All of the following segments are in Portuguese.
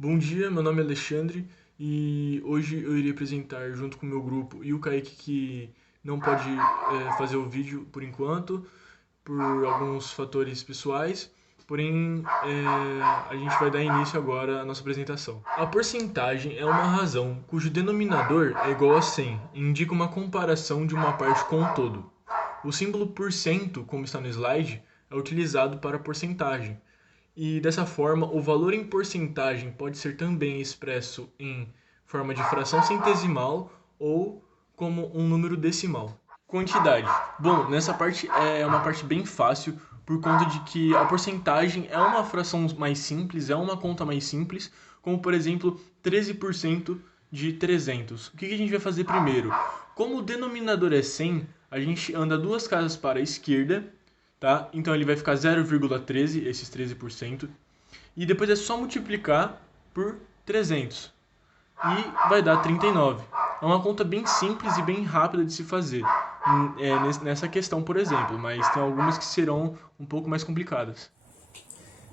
Bom dia, meu nome é Alexandre e hoje eu irei apresentar junto com o meu grupo e o Kaique que não pode fazer o vídeo por enquanto, por alguns fatores pessoais, porém a gente vai dar início agora à nossa apresentação. A porcentagem é uma razão cujo denominador é igual a 100 e indica uma comparação de uma parte com o todo. O símbolo por cento, como está no slide, é utilizado para porcentagem. E dessa forma, o valor em porcentagem pode ser também expresso em forma de fração centesimal ou como um número decimal. Quantidade. Bom, nessa parte é uma parte bem fácil por conta de que a porcentagem é uma fração mais simples, é uma conta mais simples, como por exemplo 13% de 300. O que a gente vai fazer primeiro? Como o denominador é 100, a gente anda duas casas para a esquerda, tá? Então ele vai ficar 0,13, esses 13%, e depois é só multiplicar por 300 e vai dar 39. É uma conta bem simples e bem rápida de se fazer nessa questão, por exemplo, mas tem algumas que serão um pouco mais complicadas.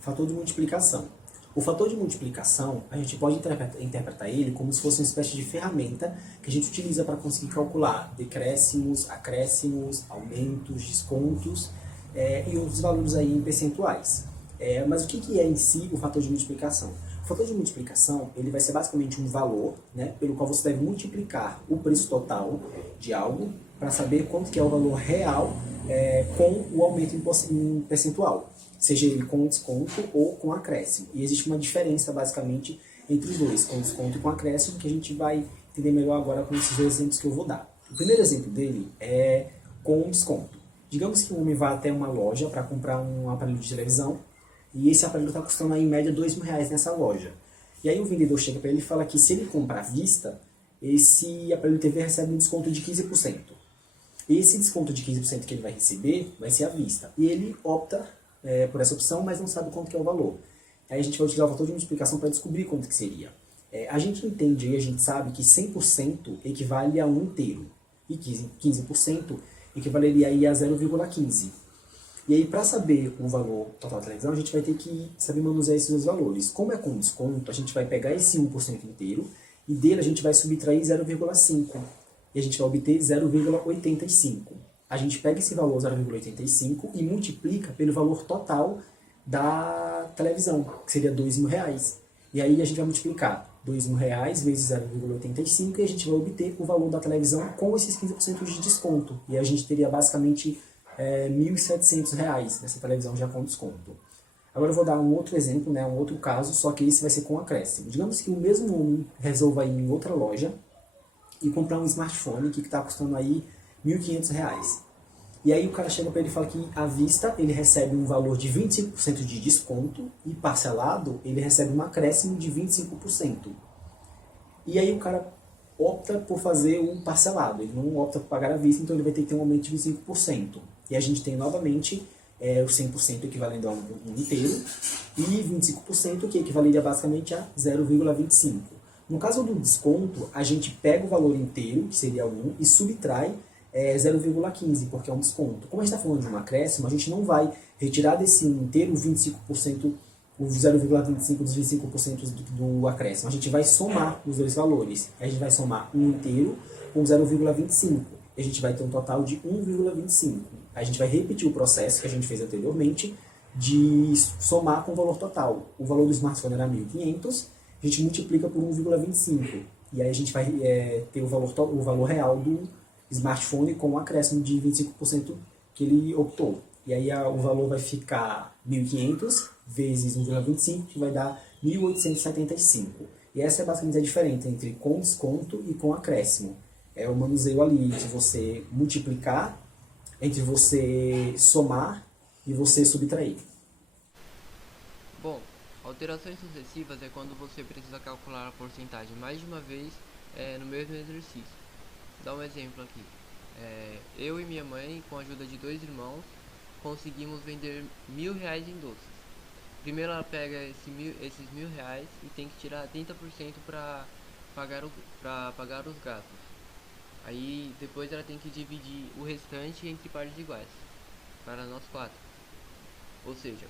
Fator de multiplicação. O fator de multiplicação, a gente pode interpretar ele como se fosse uma espécie de ferramenta que a gente utiliza para conseguir calcular decréscimos, acréscimos, aumentos, descontos e outros valores aí em percentuais. Mas o que é em si o fator de multiplicação? O fator de multiplicação ele vai ser basicamente um valor, né, pelo qual você deve multiplicar o preço total de algo para saber quanto que é o valor real com o aumento em percentual, seja ele com desconto ou com acréscimo. E existe uma diferença basicamente entre os dois, com desconto e com acréscimo, que a gente vai entender melhor agora com esses dois exemplos que eu vou dar. O primeiro exemplo dele é com desconto. Digamos que um homem vá até uma loja para comprar um aparelho de televisão e esse aparelho está custando aí, em média R$ 2.000 nessa loja. E aí o vendedor chega para ele e fala que se ele comprar à vista, esse aparelho de TV recebe um desconto de 15%. Esse desconto de 15% que ele vai receber vai ser à vista. E ele opta por essa opção, mas não sabe quanto que é o valor. Aí a gente vai utilizar o fator de multiplicação para descobrir quanto que seria. A gente entende e a gente sabe que 100% equivale a 1 inteiro. E 15% equivaleria aí a 0,15. E aí, para saber o valor total da televisão, a gente vai ter que saber manusear esses dois valores. Como é com desconto, a gente vai pegar esse 1% inteiro e dele a gente vai subtrair 0,5 e a gente vai obter 0,85. A gente pega esse valor 0,85 e multiplica pelo valor total da televisão, que seria R$ 2.000. E aí a gente vai multiplicar R$ 2.000 vezes 0,85 e a gente vai obter o valor da televisão com esses 15% de desconto. E a gente teria basicamente R$ 1.700 nessa televisão já com desconto. Agora eu vou dar um outro exemplo, né, um outro caso, só que esse vai ser com acréscimo. Digamos que o mesmo homem resolva ir em outra loja e comprar um smartphone que está custando aí R$ 1.500. E aí o cara chega para ele e fala que à vista ele recebe um valor de 25% de desconto e parcelado ele recebe um acréscimo de 25%. E aí o cara opta por fazer um parcelado, ele não opta por pagar à vista, então ele vai ter que ter um aumento de 25%. E a gente tem novamente o 100% equivalendo a um inteiro e 25% que equivaleria basicamente a 0,25. No caso do desconto, a gente pega o valor inteiro, que seria 1, e subtrai 0,15, porque é um desconto. Como a gente está falando de um acréscimo, a gente não vai retirar desse inteiro 25%, o 0,25 dos 25% do acréscimo. A gente vai somar os dois valores. A gente vai somar um inteiro com 0,25. E a gente vai ter um total de 1,25. A gente vai repetir o processo que a gente fez anteriormente de somar com o valor total. O valor do smartphone era 1.500, a gente multiplica por 1,25. E aí a gente vai ter o valor real do smartphone com um acréscimo de 25% que ele optou. E aí o valor vai ficar 1.500 vezes 1,25, que vai dar 1.875. E essa é basicamente a diferença entre com desconto e com acréscimo. É o manuseio ali de você multiplicar, entre você somar e você subtrair. Bom, alterações sucessivas é quando você precisa calcular a porcentagem mais de uma vez no mesmo exercício. Dá um exemplo aqui. Eu e minha mãe, com a ajuda de dois irmãos, conseguimos vender R$ 1.000 em doces. Primeiro ela pega esses R$ 1.000 e tem que tirar 30% para pagar os gastos. Aí depois ela tem que dividir o restante entre partes iguais, para nós quatro. Ou seja,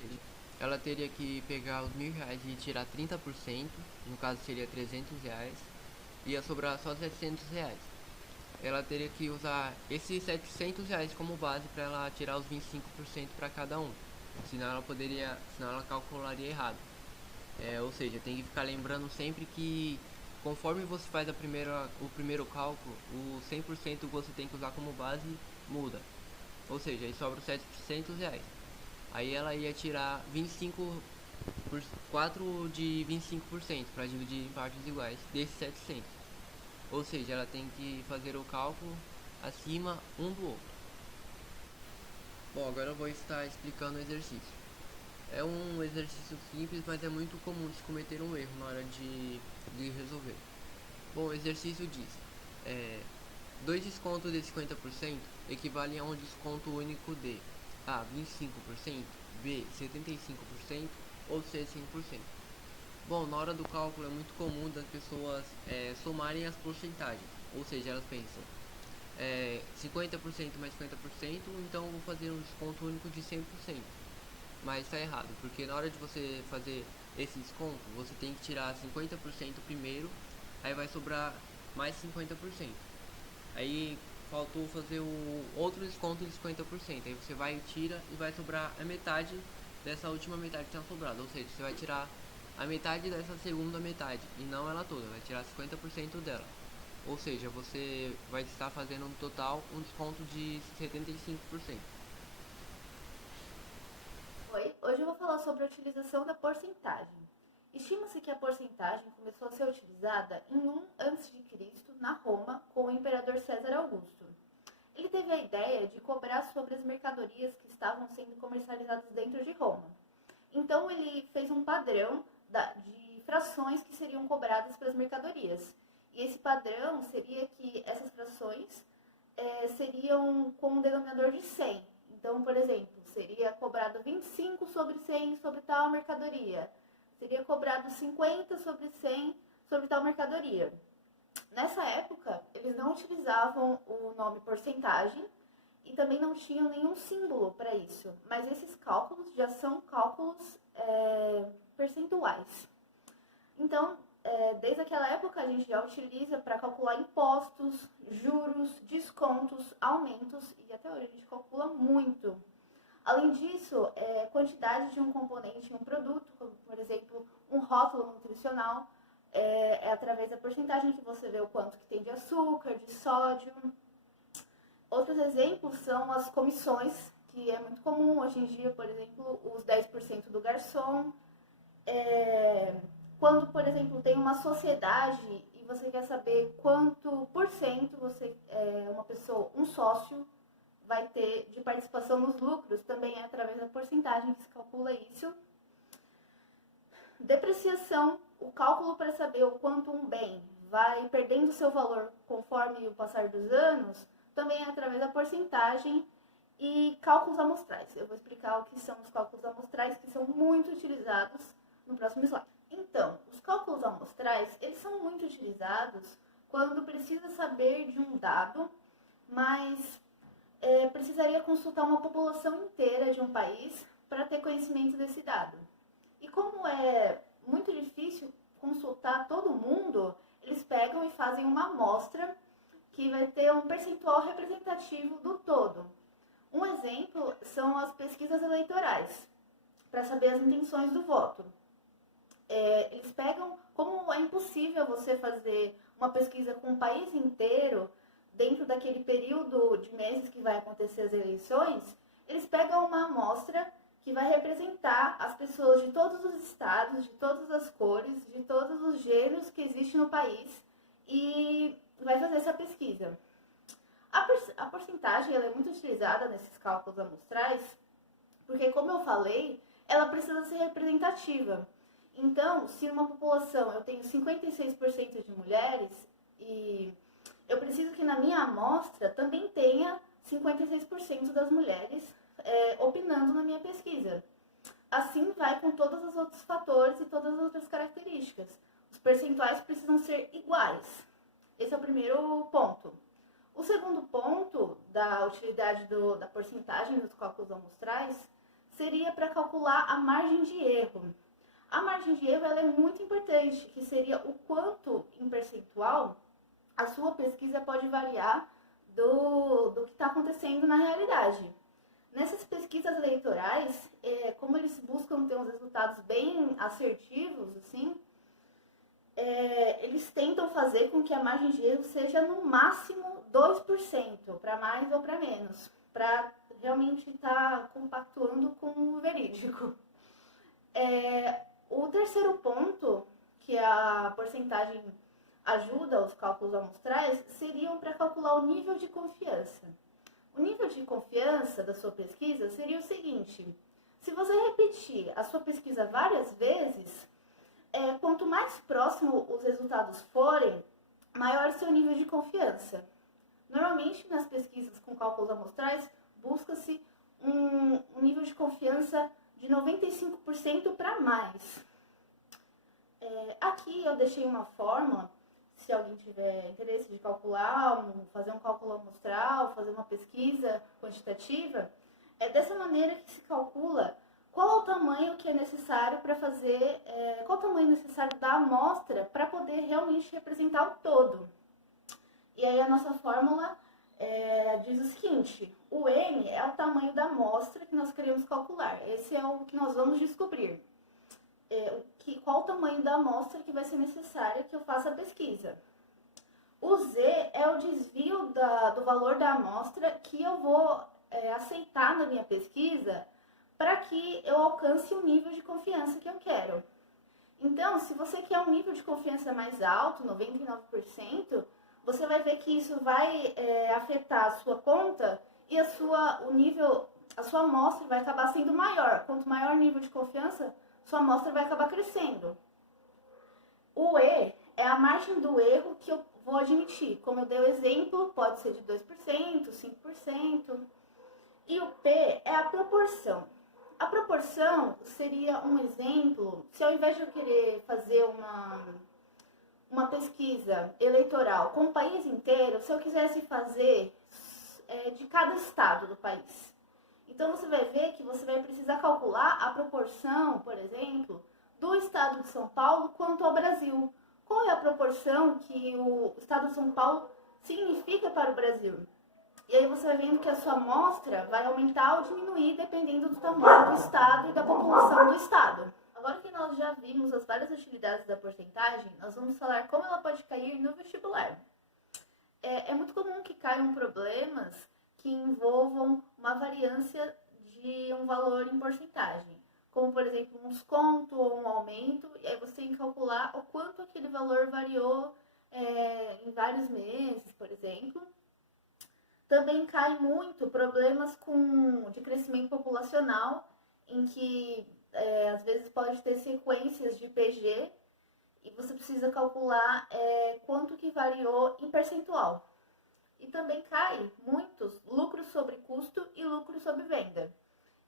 ela teria que pegar os R$ 1.000 e tirar 30%, no caso seria R$ 300, ia sobrar só R$ 700. Ela teria que usar esses R$ 700 como base para ela tirar os 25% para cada um, senão ela calcularia errado. Ou seja, tem que ficar lembrando sempre que conforme você faz o primeiro cálculo, o 100% que você tem que usar como base muda. Ou seja, aí sobra os R$ 700. Aí ela ia tirar 4 de 25% para dividir em partes iguais desses 700. Ou seja, ela tem que fazer o cálculo acima um do outro. Bom, agora eu vou estar explicando o exercício. É um exercício simples, mas é muito comum de se cometer um erro na hora de resolver. Bom, o exercício diz: 2 descontos de 50% equivalem a um desconto único de A, 25%, B, 75% ou C, 100%. Bom, na hora do cálculo é muito comum das pessoas somarem as porcentagens, ou seja, elas pensam 50% mais 50%, então eu vou fazer um desconto único de 100%. Mas está errado, porque na hora de você fazer esse desconto, você tem que tirar 50% primeiro, aí vai sobrar mais 50%. Aí faltou fazer o outro desconto de 50%, aí você vai e tira e vai sobrar a metade dessa última metade que tinha sobrado, ou seja, você vai tirar a metade dessa segunda metade, e não ela toda, vai tirar 50% dela. Ou seja, você vai estar fazendo no total um desconto de 75%. Oi, hoje eu vou falar sobre a utilização da porcentagem. Estima-se que a porcentagem começou a ser utilizada em 1 a.C., na Roma, com o imperador César Augusto. Ele teve a ideia de cobrar sobre as mercadorias que estavam sendo comercializadas dentro de Roma. Então ele fez um padrão de frações que seriam cobradas para as mercadorias. E esse padrão seria que essas frações seriam com um denominador de 100. Então, por exemplo, seria cobrado 25 sobre 100 sobre tal mercadoria. Seria cobrado 50 sobre 100 sobre tal mercadoria. Nessa época, eles não utilizavam o nome porcentagem e também não tinham nenhum símbolo para isso. Mas esses cálculos já são cálculos percentuais. Então, desde aquela época, a gente já utiliza para calcular impostos, juros, descontos, aumentos, e até hoje a gente calcula muito. Além disso, quantidade de um componente em um produto, como por exemplo, um rótulo nutricional, através da porcentagem que você vê o quanto que tem de açúcar, de sódio. Outros exemplos são as comissões, que é muito comum hoje em dia, por exemplo, os 10% do garçom. Quando, por exemplo, tem uma sociedade e você quer saber quanto por cento uma pessoa, um sócio, vai ter de participação nos lucros, também é através da porcentagem que se calcula isso. Depreciação, o cálculo para saber o quanto um bem vai perdendo seu valor conforme o passar dos anos, também é através da porcentagem. E cálculos amostrais. Eu vou explicar o que são os cálculos amostrais, que são muito utilizados no próximo slide. Então, os cálculos amostrais, eles são muito utilizados quando precisa saber de um dado, mas precisaria consultar uma população inteira de um país para ter conhecimento desse dado. E como é muito difícil consultar todo mundo, eles pegam e fazem uma amostra que vai ter um percentual representativo do todo. Um exemplo são as pesquisas eleitorais, para saber as intenções do voto. Eles pegam, como é impossível você fazer uma pesquisa com o país inteiro, dentro daquele período de meses que vai acontecer as eleições, eles pegam uma amostra que vai representar as pessoas de todos os estados, de todas as cores, de todos os gêneros que existem no país e vai fazer essa pesquisa. A porcentagem ela é muito utilizada nesses cálculos amostrais, porque, como eu falei, ela precisa ser representativa. Então, se numa população eu tenho 56% de mulheres, e eu preciso que na minha amostra também tenha 56% das mulheres opinando na minha pesquisa. Assim vai com todos os outros fatores e todas as outras características. Os percentuais precisam ser iguais. Esse é o primeiro ponto. O segundo ponto da utilidade da porcentagem nos cálculos amostrais seria para calcular a margem de erro. A margem de erro ela é muito importante, que seria o quanto em percentual a sua pesquisa pode variar do que está acontecendo na realidade. Nessas pesquisas eleitorais, como eles buscam ter uns resultados bem assertivos, assim, eles tentam fazer com que a margem de erro seja no máximo 2%, para mais ou para menos, para realmente estar compactuando com o verídico. O terceiro ponto, que a porcentagem ajuda os cálculos amostrais, seriam para calcular o nível de confiança. O nível de confiança da sua pesquisa seria o seguinte: se você repetir a sua pesquisa várias vezes, quanto mais próximo os resultados forem, maior o seu nível de confiança. Normalmente, nas pesquisas com cálculos amostrais, busca-se um nível de confiança de 95% para mais. Aqui eu deixei uma fórmula, se alguém tiver interesse de calcular, fazer um cálculo amostral, fazer uma pesquisa quantitativa, é dessa maneira que se calcula qual é o tamanho que é necessário para fazer, qual é o tamanho necessário da amostra para poder realmente representar o todo. E aí a nossa fórmula diz o seguinte: o N é o tamanho da amostra que nós queremos calcular. Esse é o que nós vamos descobrir. Qual o tamanho da amostra que vai ser necessária que eu faça a pesquisa. O Z é o desvio do valor da amostra que eu vou aceitar na minha pesquisa para que eu alcance o nível de confiança que eu quero. Então, se você quer um nível de confiança mais alto, 99%, você vai ver que isso vai afetar a sua conta e a sua amostra vai acabar sendo maior. Quanto maior o nível de confiança, sua amostra vai acabar crescendo. O E é a margem do erro que eu vou admitir. Como eu dei o exemplo, pode ser de 2%, 5%. E o P é a proporção. A proporção seria um exemplo, se ao invés de eu querer fazer uma pesquisa eleitoral com o país inteiro, se eu quisesse fazer de cada estado do país. Então você vai ver que você vai precisar calcular a proporção, por exemplo, do estado de São Paulo quanto ao Brasil. Qual é a proporção que o estado de São Paulo significa para o Brasil? E aí você vai vendo que a sua amostra vai aumentar ou diminuir dependendo do tamanho do estado e da população do estado. Agora que nós já vimos as várias utilidades da porcentagem, nós vamos falar como ela pode cair no vestibular. É muito comum que caiam problemas que envolvam uma variância de um valor em porcentagem, como por exemplo um desconto ou um aumento, e aí você tem que calcular o quanto aquele valor variou em vários meses, por exemplo. Também cai muito problemas de crescimento populacional, em que às vezes pode ter sequências de IPG e você precisa calcular quanto que variou em percentual. E também cai muitos lucros sobre custo e lucros sobre venda.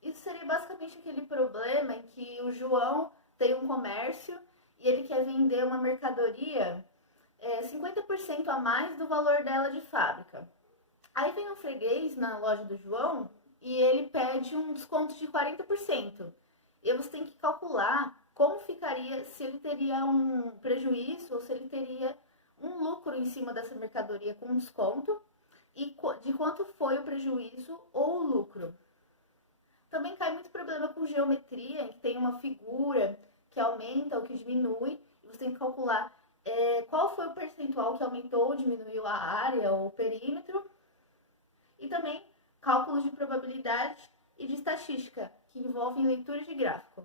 Isso seria basicamente aquele problema em que o João tem um comércio e ele quer vender uma mercadoria 50% a mais do valor dela de fábrica. Aí vem um freguês na loja do João e ele pede um desconto de 40%. E você tem que calcular como ficaria, se ele teria um prejuízo ou se ele teria um lucro em cima dessa mercadoria com desconto e de quanto foi o prejuízo ou o lucro. Também cai muito problema com geometria, em que tem uma figura que aumenta ou que diminui, e você tem que calcular qual foi o percentual que aumentou ou diminuiu a área ou o perímetro. E também cálculos de probabilidade e de estatística, que envolvem leitura de gráfico.